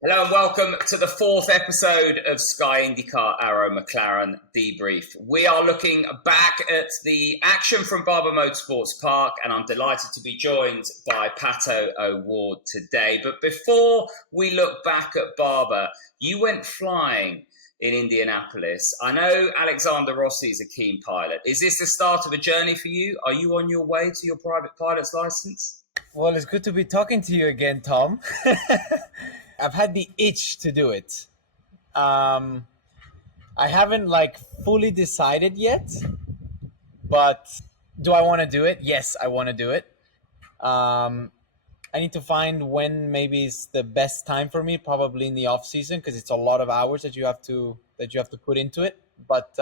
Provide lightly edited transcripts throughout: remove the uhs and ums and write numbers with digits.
Hello and welcome to the fourth episode of Sky Indycar Arrow McLaren Debrief. We are looking back at the action from Barber Motorsports Park, and I'm delighted to be joined by Pato O'Ward today. But before we look back at Barber, you went flying in Indianapolis. I know Alexander Rossi is a keen pilot. Is this the start of a journey for you? Are you on your way to your private pilot's license? Well, it's good to be talking to you again, Tom. I've had the itch to do it. I haven't fully decided yet, but do I want to do it? Yes, I want to do it. I need to find when maybe is the best time for me, probably in the off season, because it's a lot of hours that you have to put into it. But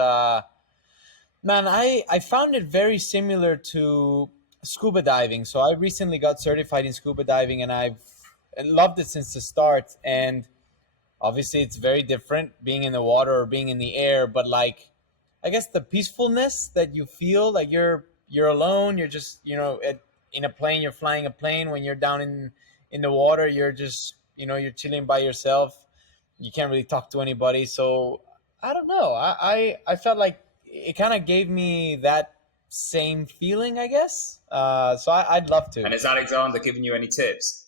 man, I found it very similar to scuba diving. So I recently got certified in scuba diving, and I've loved it since the start. And obviously, it's very different being in the water or being in the air. But I guess the peacefulness that you feel, like you're alone. You're just in a plane. You're flying a plane. When you're down in the water, you're just you're chilling by yourself. You can't really talk to anybody. So I don't know. I felt like it kind of gave me that same feeling, I guess. So I'd love to. And has Alexander given you any tips?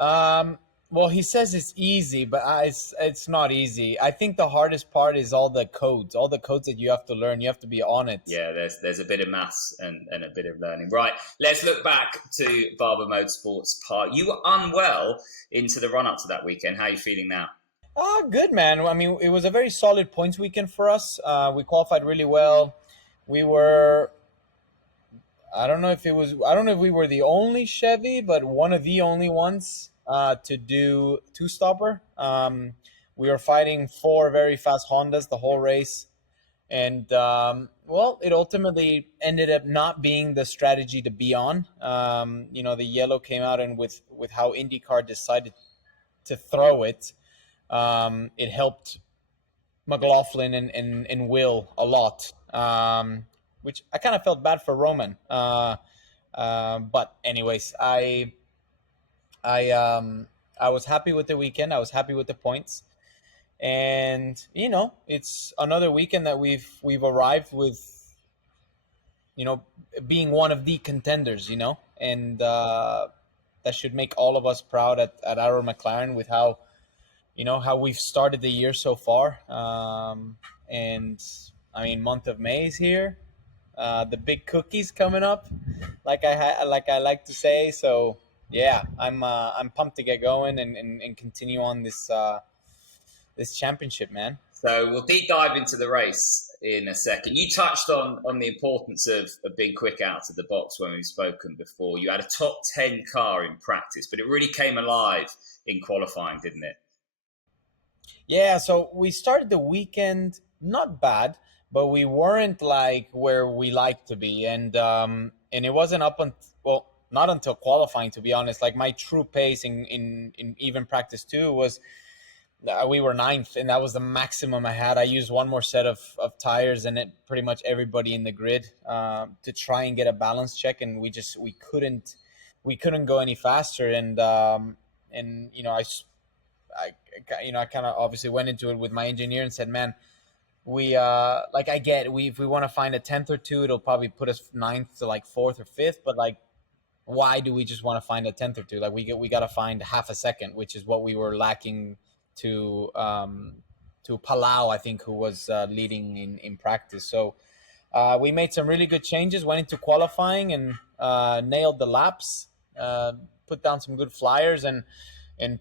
Well, he says it's easy, but it's not easy. I think the hardest part is all the codes that you have to learn. You have to be on it. Yeah, there's a bit of maths and a bit of learning. Right, let's look back to Barber Motorsports Park. You were unwell into the run-up to that weekend. How are you feeling now? Good, man. I mean, it was a very solid points weekend for us. We qualified really well. We were, I don't know if we were the only Chevy, but one of the only ones to do two-stopper. We were fighting four very fast Hondas the whole race. And, well, it ultimately ended up not being the strategy to be on. The yellow came out, and with how IndyCar decided to throw it, it helped McLaughlin and Will a lot, which I kind of felt bad for Roman. But anyways, I was happy with the weekend. I was happy with the points, and it's another weekend that we've arrived with, being one of the contenders. And that should make all of us proud at Arrow McLaren with how we've started the year so far. And I mean, month of May is here. The big cookies coming up, like I like to say. So yeah, I'm pumped to get going and continue on this championship, man. So we'll deep dive into the race in a second. You touched on the importance of being quick out of the box when we've spoken before. You had a top 10 car in practice, but it really came alive in qualifying, didn't it? Yeah, so we started the weekend not bad, but we weren't like where we like to be, and it wasn't up until, well, not until qualifying, to be honest. Like my true pace in even practice two was, we were ninth, and that was the maximum I had. I used one more set of tires than pretty much everybody in the grid, to try and get a balance check, and we couldn't go any faster, and I kind of obviously went into it with my engineer and said, man, if we want to find a 10th or two, it'll probably put us ninth to like fourth or fifth, but like, why do we just want to find a 10th or two? Like we got to find half a second, which is what we were lacking to Palau, I think, who was leading in practice. So we made some really good changes, went into qualifying, and nailed the laps, put down some good flyers, and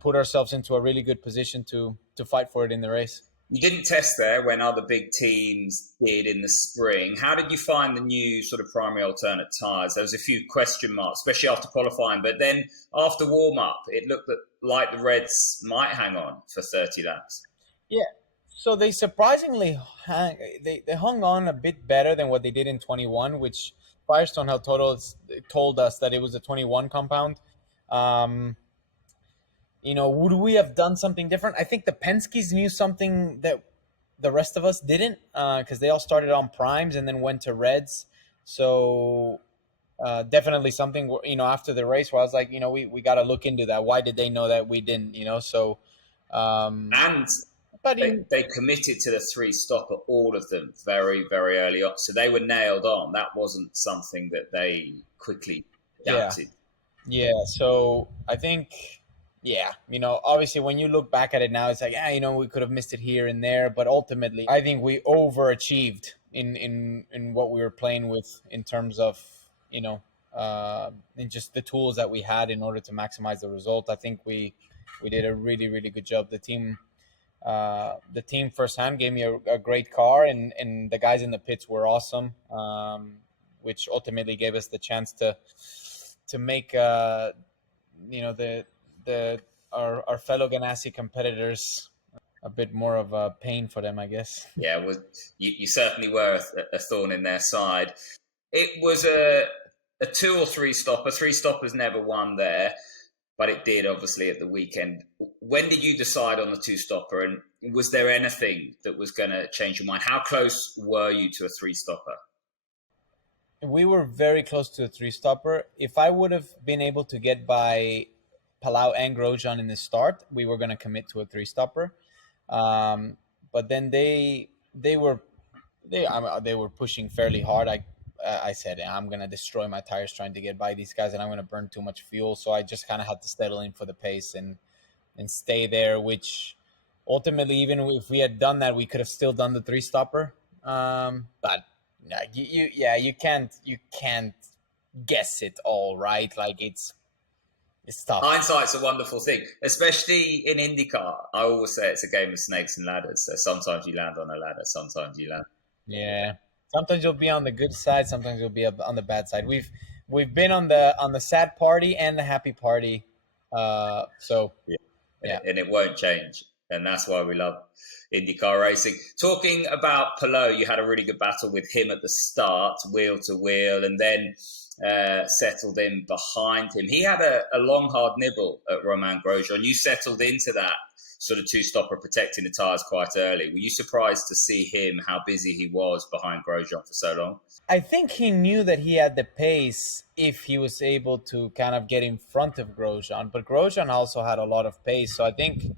put ourselves into a really good position to fight for it in the race. You didn't test there when other big teams did in the spring. How did you find the new sort of primary alternate tyres? There was a few question marks, especially after qualifying. But then after warm-up, it looked like the Reds might hang on for 30 laps. Yeah. So they surprisingly they hung on a bit better than what they did in 21, which Firestone had told us that it was a 21 compound. Would we have done something different? I think the Penske's knew something that the rest of us didn't, because they all started on primes and then went to reds. So definitely something, after the race where I was like, we got to look into that. Why did they know that we didn't, So And But they committed to the three stopper, all of them, very, very early on. So they were nailed on. That wasn't something that they quickly yeah, adapted. yeah. So I think, yeah, obviously when you look back at it now, it's like, yeah, we could have missed it here and there, but ultimately, I think we overachieved in what we were playing with in terms of, in just the tools that we had in order to maximize the result. I think we did a really, really good job. The team firsthand gave me a great car, and the guys in the pits were awesome, which ultimately gave us the chance to make the our fellow Ganassi competitors a bit more of a pain for them, I guess. Yeah, you certainly were a thorn in their side. It was a two or three stopper. Three stoppers never won there, but it did obviously at the weekend. When did you decide on the two stopper, and was there anything that was going to change your mind? How close were you to a three stopper? We were very close to a three stopper. If I would have been able to get by Palau and Grosjean in the start, we were going to commit to a three stopper. But then they were pushing fairly hard. I said I'm gonna destroy my tires trying to get by these guys, and I'm gonna burn too much fuel. So I just kind of had to settle in for the pace and stay there. Which ultimately, even if we had done that, we could have still done the three stopper. But no, you can't guess it all, right? Like it's tough. Hindsight's a wonderful thing, especially in IndyCar. I always say it's a game of snakes and ladders. So sometimes you land on a ladder, sometimes you land. Yeah. Sometimes you'll be on the good side, sometimes you'll be on the bad side. We've been on the sad party and the happy party. So Yeah. yeah. And it won't change. And that's why we love IndyCar racing. Talking about Palou, you had a really good battle with him at the start, wheel to wheel, and then settled in behind him. He had a long, hard nibble at Romain Grosjean. You settled into that sort of two-stopper, protecting the tyres quite early. Were you surprised to see him, how busy he was behind Grosjean for so long? I think he knew that he had the pace if he was able to kind of get in front of Grosjean, but Grosjean also had a lot of pace. So I think,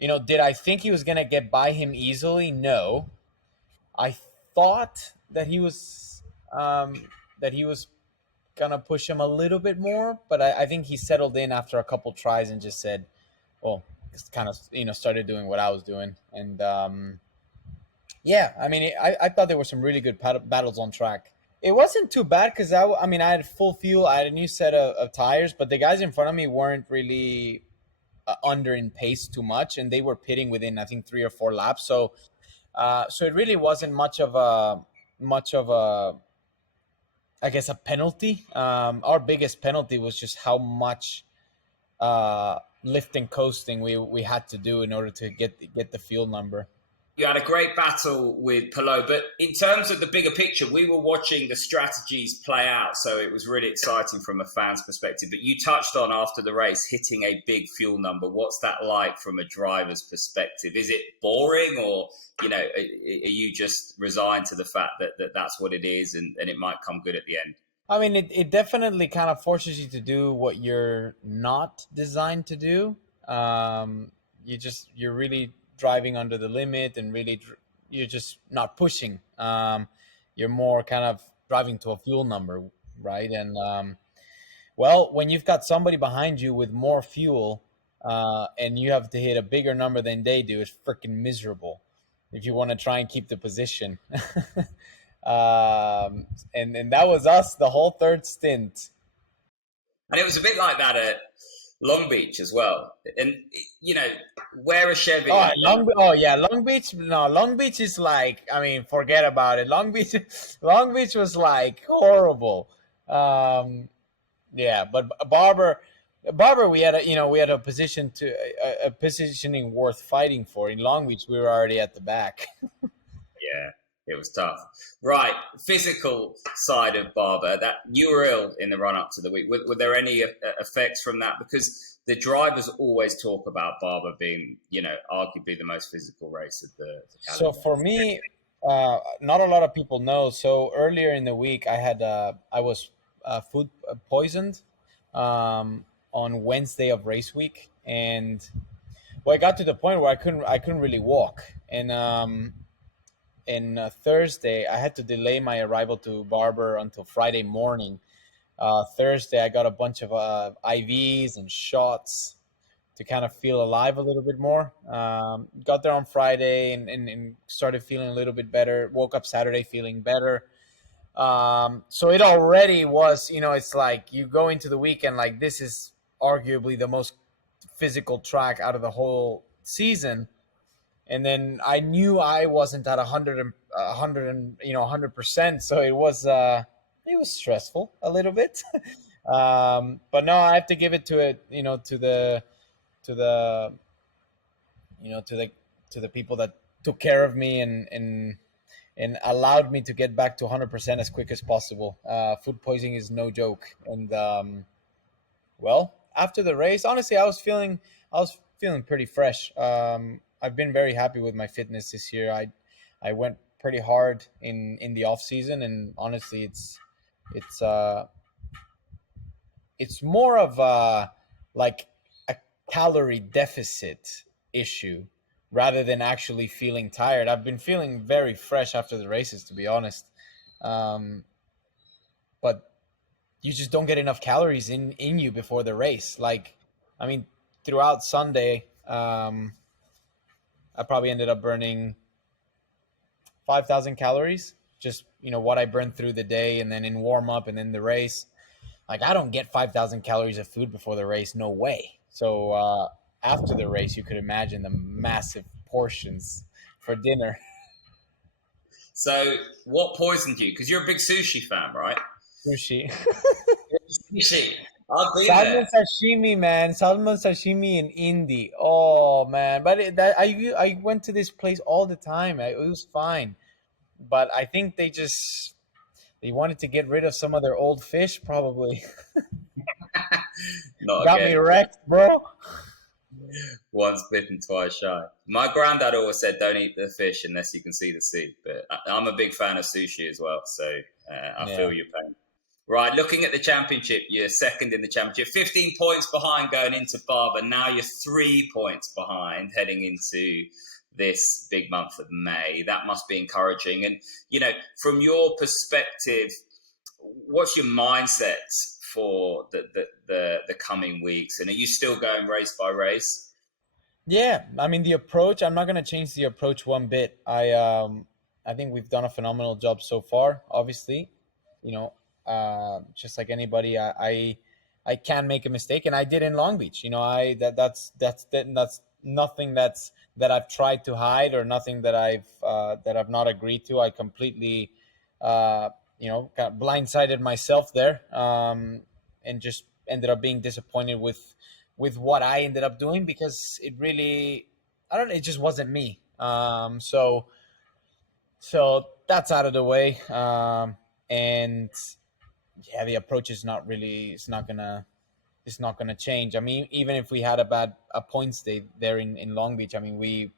did I think he was going to get by him easily? No. I thought that he was gonna push him a little bit more, but I think he settled in after a couple tries and just said, "Well," just kind of started doing what I was doing, and yeah, I mean, I thought there were some really good battles on track. It wasn't too bad because I mean, I had full fuel, I had a new set of tires, but the guys in front of me weren't really under in pace too much, and they were pitting within I think 3 or 4 laps, so it really wasn't much of a I guess a penalty. Our biggest penalty was just how much lifting coasting we had to do in order to get the fuel number. You had a great battle with Palou, but in terms of the bigger picture, we were watching the strategies play out, so it was really exciting from a fan's perspective. But you touched on after the race hitting a big fuel number. What's that like from a driver's perspective? Is it boring, or are you just resigned to the fact that that's what it is, and it might come good at the end? I mean, it definitely kind of forces you to do what you're not designed to do. You're really driving under the limit, and really you're just not pushing. You're more kind of driving to a fuel number, right? And well, when you've got somebody behind you with more fuel, and you have to hit a bigger number than they do, it's freaking miserable if you want to try and keep the position. And that was us the whole third stint. And it was a bit like that at Long Beach as well. And wear a Chevy. Oh yeah, Long Beach. No, Long Beach is like, I mean, forget about it. Long Beach, Long Beach was like horrible. Yeah, but Barber, we had a position a positioning worth fighting for. In Long Beach, we were already at the back. Yeah, it was tough. Right, physical side of Barber. That you were ill in the run up to the week. Were there any effects from that? Because the drivers always talk about Barber being, arguably the most physical race of the So calendar. for me, not a lot of people know. So earlier in the week, I was food poisoned on Wednesday of race week, and well, I got to the point where I couldn't really walk, and Thursday I had to delay my arrival to Barber until Friday morning. Thursday I got a bunch of IVs and shots to kind of feel alive a little bit more. Got there on Friday and started feeling a little bit better. Woke up Saturday feeling better. So it already was, it's like you go into the weekend like this is arguably the most physical track out of the whole season. And then I knew I wasn't at 100%. So it was stressful a little bit. But no, I have to give it to it, to the to the people that took care of me and allowed me to get back to 100% as quick as possible. Food poisoning is no joke. And well, after the race, honestly, I was feeling pretty fresh. I've been very happy with my fitness this year. I went pretty hard in the off season, and honestly, it's more of like a calorie deficit issue rather than actually feeling tired. I've been feeling very fresh after the races, to be honest. But you just don't get enough calories in you before the race. Like, I mean, throughout Sunday, I probably ended up burning 5,000 calories. Just, what I burned through the day, and then in warm up and then the race. Like, I don't get 5,000 calories of food before the race. No way. So after the race, you could imagine the massive portions for dinner. So what poisoned you? Because you're a big sushi fan, right? Sushi. Sushi. I've been Salmon there. sashimi, man. Salmon sashimi in Indy. Oh man, but I went to this place all the time. It was fine, but I think they wanted to get rid of some of their old fish, probably. Not Got me again. wrecked, bro. Once bitten, twice shy. My granddad always said, "Don't eat the fish unless you can see the sea." But I'm a big fan of sushi as well, so I Yeah. feel your pain. Right, looking at the championship, you're second in the championship, 15 points behind going into Barber. Now you're 3 points behind heading into this big month of May. That must be encouraging. And from your perspective, what's your mindset for the coming weeks? And are you still going race by race? Yeah, I mean the approach. I'm not gonna change the approach one bit. I think we've done a phenomenal job so far. Obviously, you know, just like anybody, I can make a mistake, and I did in Long Beach. That's nothing that I've tried to hide, or nothing that I've not agreed to. I completely, kind of blindsided myself there, and just ended up being disappointed with what I ended up doing, because it really, I don't know, it just wasn't me. So that's out of the way. And yeah, the approach is not really, it's not gonna change. I mean, even if we had a points day there in Long Beach, I mean, we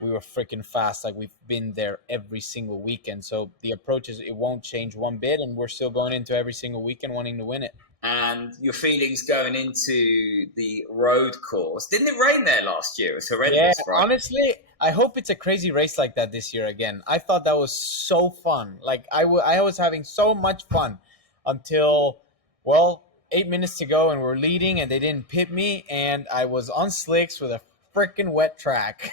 were freaking fast. Like, we've been there every single weekend. So the approach is, it won't change one bit, and we're still going into every single weekend wanting to win it. And your feelings going into the road course. Didn't it rain there last year? It was Yeah, horrendous, right? honestly, I hope it's a crazy race like that this year again. I thought that was so fun. Like, I was having so much fun until, well, 8 minutes to go, and we're leading, and they didn't pit me, and I was on slicks with a freaking wet track.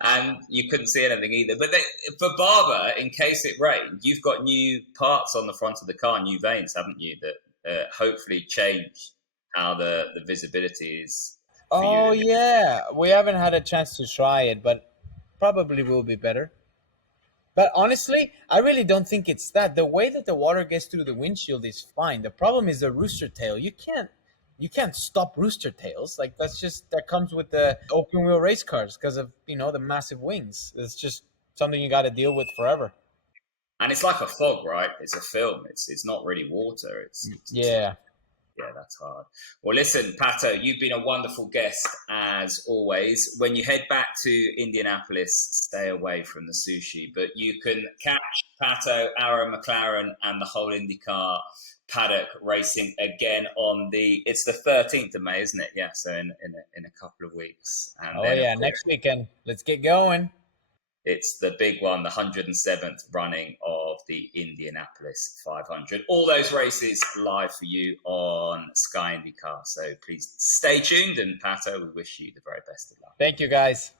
And you couldn't see anything either. But for Barber, in case it rained, you've got new parts on the front of the car, new vanes, haven't you, that hopefully change how the visibility is for you. Oh yeah, we haven't had a chance to try it, but probably will be better. But honestly, I really don't think it's that. The way that the water gets through the windshield is fine. The problem is the rooster tail. You can't stop rooster tails. Like, that comes with the open wheel race cars, because of, the massive wings. It's just something you got to deal with forever. And it's like a fog, right? It's a film. It's not really water. It's Yeah. yeah, that's hard. Well, listen, Pato, you've been a wonderful guest as always. When you head back to Indianapolis, stay away from the sushi, but you can catch Pato, Arrow McLaren, and the whole IndyCar paddock racing again on it's the 13th of May, isn't it? Yeah, so in a couple of weeks. And Oh then, yeah, of course, next weekend. Let's get going. it's the big one, the 107th running of the Indianapolis 500. All those races live for you on Sky IndyCar. So please stay tuned. And Pato, we wish you the very best of luck. Thank you, guys.